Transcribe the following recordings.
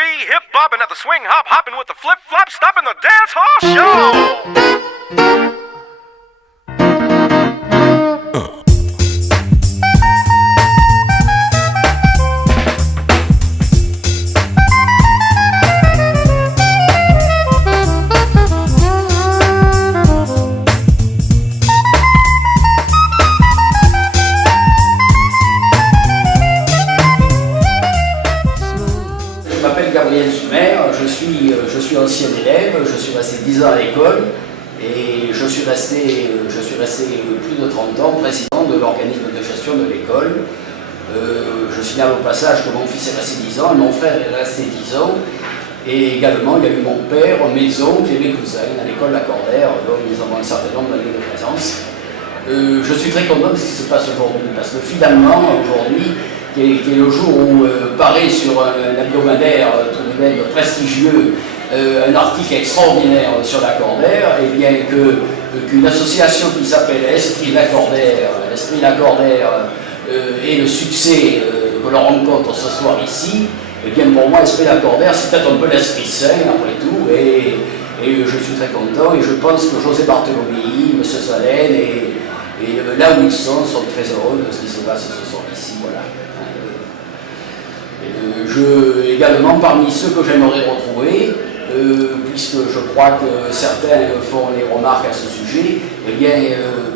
R&B, hip-hop, and at the swing hop, hopping with the flip-flop, stopping the dance hall show. Je m'appelle Gabriel Sumer, je suis ancien élève, je suis resté 10 ans à l'école et je suis resté plus de 30 ans président de l'organisme de gestion de l'école. Je signale au passage que mon fils est resté 10 ans, mon frère est resté 10 ans et également il y a eu mon père, mes oncles et mes cousins à l'école Lacordaire, dont nous avons un certain nombre d'années de présence. Je suis très content de ce qui se passe aujourd'hui parce que finalement aujourd'hui, qui est le jour où paraît sur un hebdomadaire tout de même prestigieux un article extraordinaire sur Lacordaire, et bien qu'une association qui s'appelle Esprit Lacordaire et le succès que l'on rencontre ce soir ici, et bien pour moi Esprit Lacordaire c'est peut-être un peu l'Esprit Saint après tout, et je suis très content et je pense que José Bartholomei, M. Salène et là où ils sont très heureux de ce qui se passe ce soir ici, voilà. Également, parmi ceux que j'aimerais retrouver, puisque je crois que certains font les remarques à ce sujet, eh bien,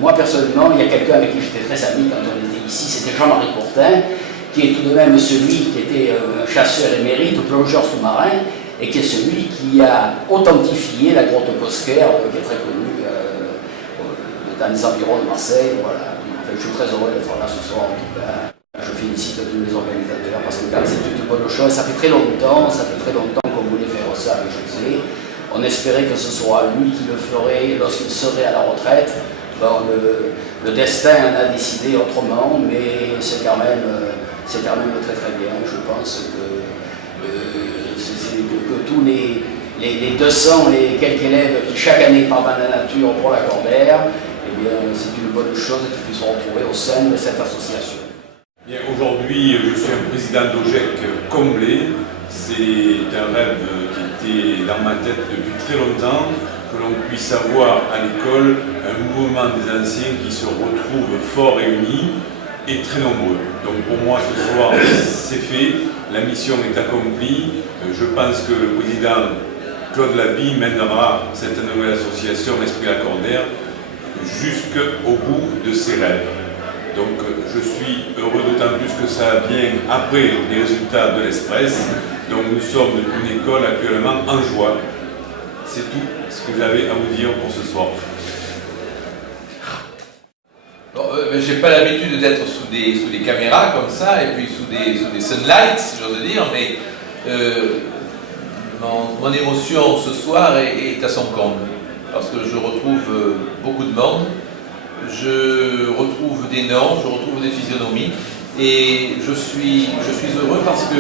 moi personnellement, il y a quelqu'un avec qui j'étais très ami quand on était ici, c'était Jean-Marie Courtin, qui est tout de même celui qui était un chasseur émérite, plongeur sous-marin, et qui est celui qui a authentifié la grotte Cosquer, qui est très connue dans les environs de Marseille. Voilà. En fait, je suis très heureux d'être là ce soir, en tout cas. Je félicite tous les organisateurs parce que c'est une bonne chose. Ça fait très longtemps qu'on voulait faire ça avec José. On espérait que ce soit lui qui le ferait lorsqu'il serait à la retraite. Bon, le destin en a décidé autrement, mais c'est quand même très très bien. Je pense que tous les 200 et quelques élèves qui chaque année partent dans la nature pour Lacordaire, eh bien, c'est une bonne chose qu'ils puissent se retrouver au sein de cette association. Aujourd'hui, je suis un président d'OGEC comblé. C'est un rêve qui était dans ma tête depuis très longtemps, que l'on puisse avoir à l'école un mouvement des anciens qui se retrouvent forts et unis et très nombreux. Donc pour moi, ce soir, c'est fait, la mission est accomplie. Je pense que le président Claude Laby mènera cette nouvelle association Esprit Lacordaire jusqu'au bout de ses rêves. Donc je suis heureux d'autant plus que ça vient après les résultats de l'Express. Donc nous sommes une école actuellement en joie. C'est tout ce que j'avais à vous dire pour ce soir. Je n'ai pas l'habitude d'être sous des caméras comme ça, et puis sous des sunlights, si j'ose dire, mais mon émotion ce soir est à son comble, parce que je retrouve beaucoup de monde. Je retrouve des noms, je retrouve des physionomies et je suis heureux parce que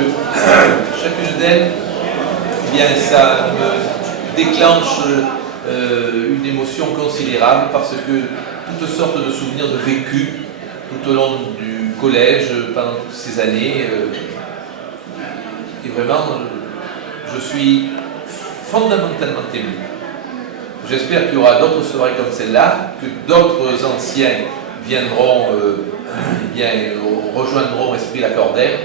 chacune d'elles, eh bien, ça me déclenche une émotion considérable parce que toutes sortes de souvenirs de vécu tout au long du collège pendant toutes ces années et vraiment je suis fondamentalement ému. J'espère qu'il y aura d'autres soirées comme celle-là, que d'autres anciens viendront, rejoindront Esprit Lacordaire.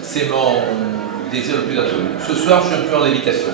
C'est mon désir le plus absolu. Ce soir, je suis un peu en lévitation.